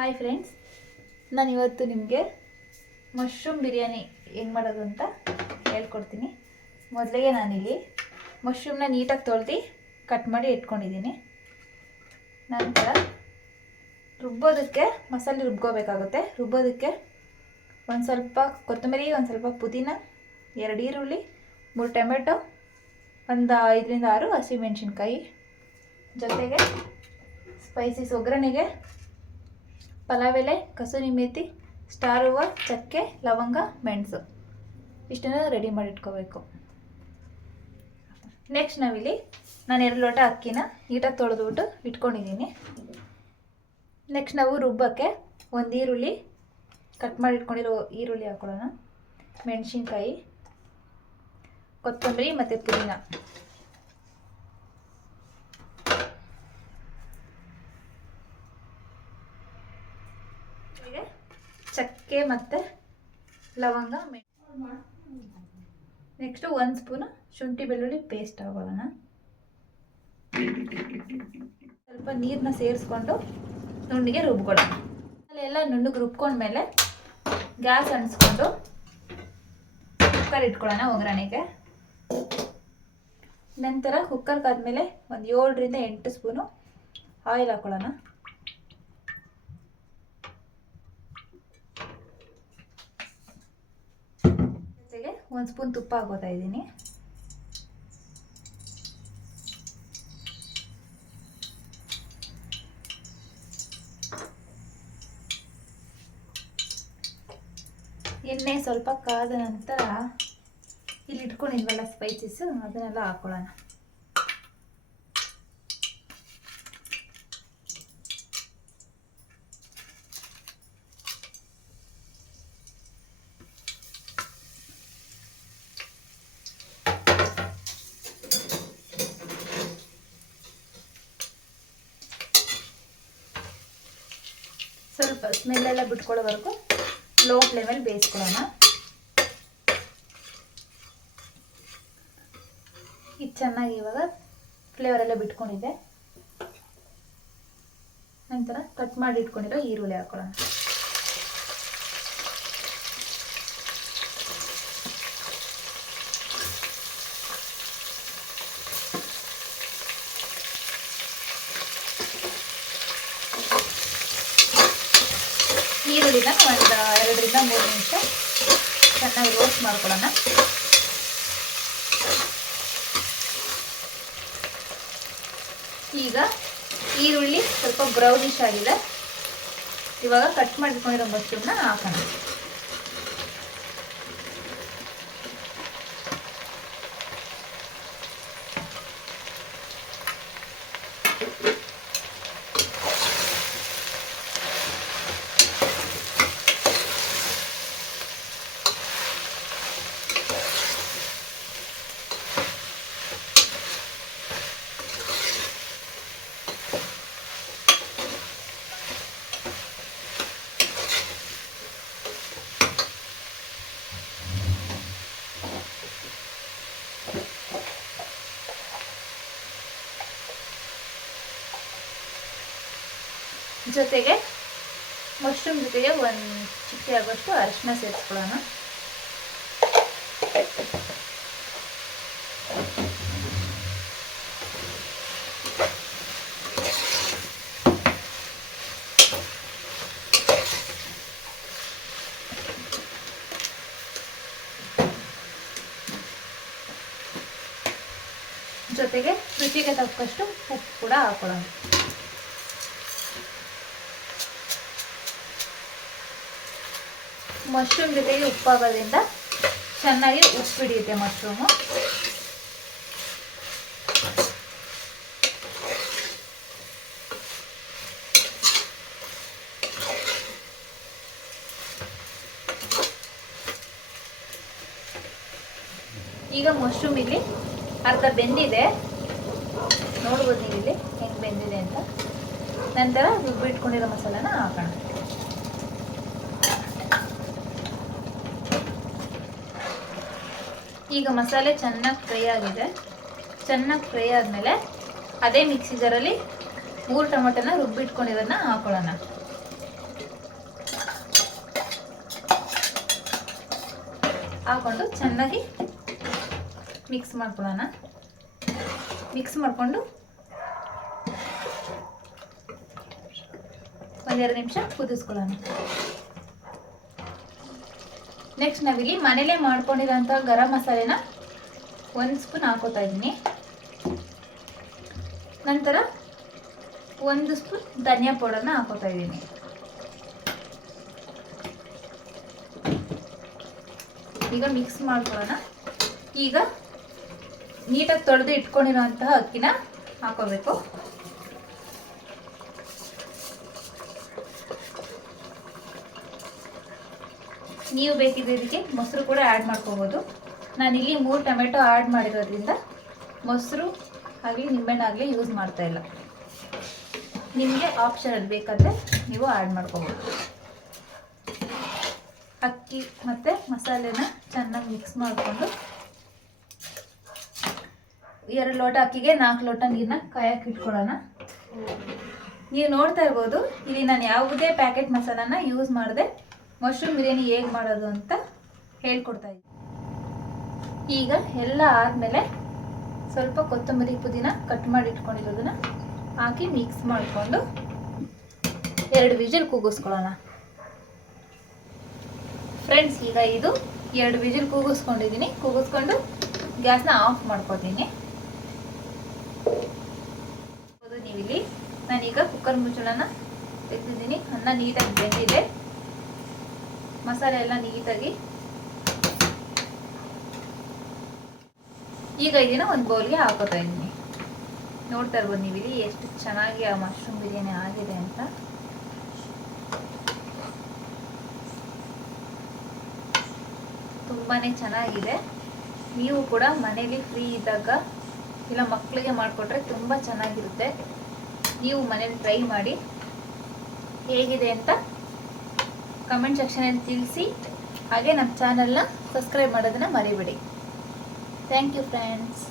Hi friends ನಾನು ಇವತ್ತು ನಿಮಗೆ ಮಶ್ರೂಮ್ ಬಿರಿಯಾನಿ ಹೆಂಗೆ ಮಾಡೋದು ಅಂತ ಹೇಳ್ಕೊಡ್ತೀನಿ. ಮೊದಲಿಗೆ ನಾನಿಲ್ಲಿ ಮಶ್ರೂಮ್ನ ನೀಟಾಗಿ ತೊಳೆದು ಕಟ್ ಮಾಡಿ ಇಟ್ಕೊಂಡಿದ್ದೀನಿ. ನಂತರ ರುಬ್ಬೋದಕ್ಕೆ ಮಸಾಲೆ ರುಬ್ಕೋಬೇಕಾಗುತ್ತೆ. ರುಬ್ಬೋದಕ್ಕೆ ಒಂದು ಸ್ವಲ್ಪ ಕೊತ್ತಂಬರಿ, ಒಂದು ಸ್ವಲ್ಪ ಪುದೀನ, ಎರಡು ಈರುಳ್ಳಿ, ಮೂರು ಟೊಮೆಟೊ, ಒಂದು ಐದರಿಂದ ಆರು ಹಸಿಮೆಣ್ಸಿನ್ಕಾಯಿ. ಜೊತೆಗೆ ಸ್ಪೈಸಿಸ್ ಒಗ್ಗರಣೆಗೆ ಪಲಾವ್ ಎಲೆ ಕಸೂರಿ ಮೇಥಿ ಸ್ಟಾರ್ ಹೂವು ಚಕ್ಕೆ, ಲವಂಗ, ಮೆಣಸು. ಇಷ್ಟನ್ನು ರೆಡಿ ಮಾಡಿ ಇಟ್ಕೋಬೇಕು ನೆಕ್ಸ್ಟ್ ನಾವಿಲ್ಲಿ ನಾನು ಎರಡು ಲೋಟ ಅಕ್ಕಿನ ನೀಟಾಗಿ ತೊಳೆದ್ಬಿಟ್ಟು ಇಟ್ಕೊಂಡಿದ್ದೀನಿ ನೆಕ್ಸ್ಟ್ ನಾವು ರುಬ್ಬಕ್ಕೆ ಒಂದು ಈರುಳ್ಳಿ ಕಟ್ ಮಾಡಿ ಇಟ್ಕೊಂಡಿರೋ ಈರುಳ್ಳಿ ಹಾಕೊಳ್ಳೋಣ. ಮೆಣಸಿನ್ಕಾಯಿ, ಕೊತ್ತಂಬರಿ ಮತ್ತು ಪುದೀನ ಹೀಗೆ ಚಕ್ಕೆ ಮತ್ತು ಲವಂಗ ನೆಕ್ಸ್ಟು ಒಂದು ಸ್ಪೂನು ಶುಂಠಿ ಬೆಳ್ಳುಳ್ಳಿ ಪೇಸ್ಟ್ ಹಾಕೋಣ ಸ್ವಲ್ಪ ನೀರನ್ನ ಸೇರಿಸ್ಕೊಂಡು ನುಣ್ಣಿಗೆ ರುಬ್ಕೊಳ್ಳೋಣ. ಎಲ್ಲ ನುಣ್ಣಗೆ ರುಬ್ಕೊಂಡ್ಮೇಲೆ ಗ್ಯಾಸ್ ಅಂಟಿಸ್ಕೊಂಡು ಕುಕ್ಕರ್ ಇಟ್ಕೊಳ್ಳೋಣ ಒಗ್ಗರಣೆಗೆ. ನಂತರ ಕುಕ್ಕರ್ಗೆ ಆದಮೇಲೆ ಒಂದು ಏಳರಿಂದ ಎಂಟು ಸ್ಪೂನು ಆಯಿಲ್ ಹಾಕೊಳ್ಳೋಣ ಜೊತೆಗೆ ಒಂದು ಸ್ಪೂನ್ ತುಪ್ಪ ಹಾಕೋತಾ ಇದ್ದೀನಿ. ಎಣ್ಣೆ ಸ್ವಲ್ಪ ಕಾದ ನಂತರ ಇಲ್ಲಿ ಇಟ್ಕೊಂಡಿದ್ವಲ್ಲ ಸ್ಪೈಸಸ್ ಅದನ್ನೆಲ್ಲ ಹಾಕೊಳ್ಳೋಣ. ಸ್ವಲ್ಪ ಸ್ಮೆಲ್ ಎಲ್ಲ ಬಿಟ್ಕೊಳ್ಳೋವರೆಗೂ ಲೋ ಫ್ಲೇಮಲ್ಲಿ ಬೇಯಿಸ್ಕೊಳ್ಳೋಣ. ಇದು ಚೆನ್ನಾಗಿ ಇವಾಗ ಫ್ಲೇವರ್ ಎಲ್ಲ ಬಿಟ್ಕೊಂಡಿದೆ. ನಂತರ ಕಟ್ ಮಾಡಿ ಇಟ್ಕೊಂಡಿರೋ ಈರುಳ್ಳಿ ಹಾಕೊಳ್ಳೋಣ. ಈರುಳ್ಳಿನ ಒಂದು, ಎರಡರಿಂದ ಮೂರು ನಿಮಿಷ ಚೆನ್ನಾಗಿ ರೋಸ್ಟ್ ಮಾಡ್ಕೊಳ್ಳೋಣ. ಈಗ ಈರುಳ್ಳಿ ಸ್ವಲ್ಪ ಬ್ರೌನಿಶ್ ಆಗಿದೆ. ಇವಾಗ ಕಟ್ ಮಾಡಿಕೊಂಡಿರೋ ಮಶ್ರೂಮ್ನ ಹಾಕೋಣ. ಜೊತೆಗೆ ಮಶ್ರೂಮ್ ಜೊತೆಗೆ ಒಂದು ಚಿಕ್ಕಿ ಆಗೋಷ್ಟು ಅರಿಶಿನ ಸೇರಿಸ್ಕೊಳ್ಳೋಣ. ಜೊತೆಗೆ ರುಚಿಗೆ ತಕ್ಕಷ್ಟು ಉಪ್ಪು ಕೂಡ ಹಾಕೊಳ್ಳೋಣ. ಮಶ್ರೂಮ್ ಜೊತೆಗೆ ಉಪ್ಪಾಗೋದ್ರಿಂದ ಚೆನ್ನಾಗಿ ಉಪ್ಪು ಹಿಡಿಯುತ್ತೆ ಮಶ್ರೂಮು ಈಗ ಮಶ್ರೂಮ್ ಇಲ್ಲಿ ಅರ್ಧ ಬೆಂದಿದೆ. ನೋಡ್ಬೋದು ನೀವು ಇಲ್ಲಿ ಹೆಂಗೆ ಬೆಂದಿದೆ ಅಂತ. ನಂತರ ರುಬ್ಬಿಟ್ಕೊಂಡಿರೋ ಮಸಾಲಾನ ಹಾಕೋಣ. ಈಗ ಮಸಾಲೆ ಚೆನ್ನಾಗಿ ಫ್ರೈ ಆಗಿದೆ. ಚೆನ್ನಾಗಿ ಫ್ರೈ ಆದಮೇಲೆ ಅದೇ ಮಿಕ್ಸಿ ಜಾರಲ್ಲಿ ಮೂರು ಟೊಮೆಟೊನ ರುಬ್ಬಿಟ್ಕೊಂಡಿರೋದನ್ನ ಹಾಕೊಳ್ಳೋಣ. ಹಾಕೊಂಡು ಚೆನ್ನಾಗಿ ಮಿಕ್ಸ್ ಮಾಡ್ಕೊಳ್ಳೋಣ. ಮಿಕ್ಸ್ ಮಾಡಿಕೊಂಡು ಒಂದೆರಡು ನಿಮಿಷ ಕುದಿಸ್ಕೊಳ್ಳೋಣ. ನೆಕ್ಸ್ಟ್ ನಾವಿಲ್ಲಿ ಮನೇಲೇ ಮಾಡ್ಕೊಂಡಿರೋಂಥ ಗರಂ ಮಸಾಲೆನ ಒಂದು ಸ್ಪೂನ್ ಹಾಕೋತಾ ಇದ್ದೀನಿ. ನಂತರ ಒಂದು ಸ್ಪೂನ್ ಧನಿಯಾ ಪೌಡರ್ನ ಹಾಕೋತಾ ಇದ್ದೀನಿ. ಈಗ ಮಿಕ್ಸ್ ಮಾಡ್ಕೊಳ್ಳೋಣ. ಈಗ ನೀಟಾಗಿ ತೊಳೆದು ಇಟ್ಕೊಂಡಿರೋಂತಹ ಅಕ್ಕಿನ ಹಾಕೋಬೇಕು. ನೀವು ಬೇಕಿದ್ರೆ ಇದಕ್ಕೆ ಮೊಸರು ಕೂಡ ಆ್ಯಡ್ ಮಾಡ್ಕೋಬೋದು. ನಾನಿಲ್ಲಿ ಮೂರು ಟೊಮೆಟೊ ಆ್ಯಡ್ ಮಾಡಿರೋದ್ರಿಂದ ಮೊಸರು ಆಗಲಿ ನಿಂಬೆಹಣ್ಣು ಆಗಲಿ ಯೂಸ್ ಮಾಡ್ತಾ ಇಲ್ಲ. ನಿಮಗೆ ಆಪ್ಷನಲ್ ಬೇಕಾದರೆ ನೀವು ಆ್ಯಡ್ ಮಾಡ್ಕೋಬೋದು. ಅಕ್ಕಿ ಮತ್ತು ಮಸಾಲೆನ ಚೆನ್ನಾಗಿ ಮಿಕ್ಸ್ ಮಾಡಿಕೊಂಡು ಎರಡು ಲೋಟ ಅಕ್ಕಿಗೆ ನಾಲ್ಕು ಲೋಟ ನೀರನ್ನ ಕಾಯಕ್ಕೆ ಇಟ್ಕೊಳ್ಳೋಣ. ನೀವು ನೋಡ್ತಾ ಇರ್ಬೋದು, ಇಲ್ಲಿ ನಾನು ಯಾವುದೇ ಪ್ಯಾಕೆಟ್ ಮಸಾಲಾನ ಯೂಸ್ ಮಾಡಿದೆ ಮಶ್ರೂಮ್ ಬಿರಿಯಾನಿ ಹೇಗೆ ಮಾಡೋದು ಅಂತ ಹೇಳ್ಕೊಡ್ತಾ ಇದ್ದೀನಿ ಈಗ ಎಲ್ಲ ಆದಮೇಲೆ ಸ್ವಲ್ಪ ಕೊತ್ತಂಬರಿ ಪುದೀನ ಕಟ್ ಮಾಡಿ ಇಟ್ಕೊಂಡಿರೋದನ್ನ ಹಾಕಿ ಮಿಕ್ಸ್ ಮಾಡಿಕೊಂಡು ಎರಡು ವಿಜಿಲ್ ಕೂಗಿಸ್ಕೊಳ್ಳೋಣ. ಫ್ರೆಂಡ್ಸ್ ಈಗ ಇದು ಎರಡು ವಿಜಿಲ್ ಕೂಗಿಸ್ಕೊಂಡಿದ್ದೀನಿ. ಕೂಗಿಸ್ಕೊಂಡು ಗ್ಯಾಸ್ನ ಆಫ್ ಮಾಡ್ಕೋತೀನಿ. ನೀವಿಲ್ಲಿ. ನಾನೀಗ ಕುಕ್ಕರ್ ಮುಚ್ಚಳನ ತೆಗೆದಿದ್ದೀನಿ. ಅನ್ನ ನೀಟಾಗಿ ಬೆಂದಿದೆ. ಮಸಾಲೆ ಎಲ್ಲ ನೀಟಾಗಿ. ಈಗ ಇದನ್ನ ಒಂದು ಬೌಲ್ಗೆ ಹಾಕೋತಾ ಇದ್ದೀನಿ. ನೋಡ್ತಾ ಇರ್ಬೋದು ನೀವು ಇಲ್ಲಿ ಎಷ್ಟು ಚೆನ್ನಾಗಿ ಆ ಮಶ್ರೂಮ್ ಬಿರಿಯಾನಿ ಆಗಿದೆ ಅಂತ. ತುಂಬಾ ಚೆನ್ನಾಗಿದೆ. ನೀವು ಕೂಡ ಮನೇಲಿ ಫ್ರೀ ಇದ್ದಾಗ ಇಲ್ಲ ಮಕ್ಕಳಿಗೆ ಮಾಡಿಕೊಟ್ರೆ ತುಂಬ ಚೆನ್ನಾಗಿರುತ್ತೆ. ನೀವು ಮನೇಲಿ ಟ್ರೈ ಮಾಡಿ ಹೇಗಿದೆ ಅಂತ ಕಮೆಂಟ್ ಸೆಕ್ಷನಲ್ಲಿ ತಿಳಿಸಿ. ಹಾಗೆ ನಮ್ಮ ಚಾನಲ್ನ ಸಬ್ಸ್ಕ್ರೈಬ್ ಮಾಡೋದನ್ನು ಮರಿಬೇಡಿ. Thank you friends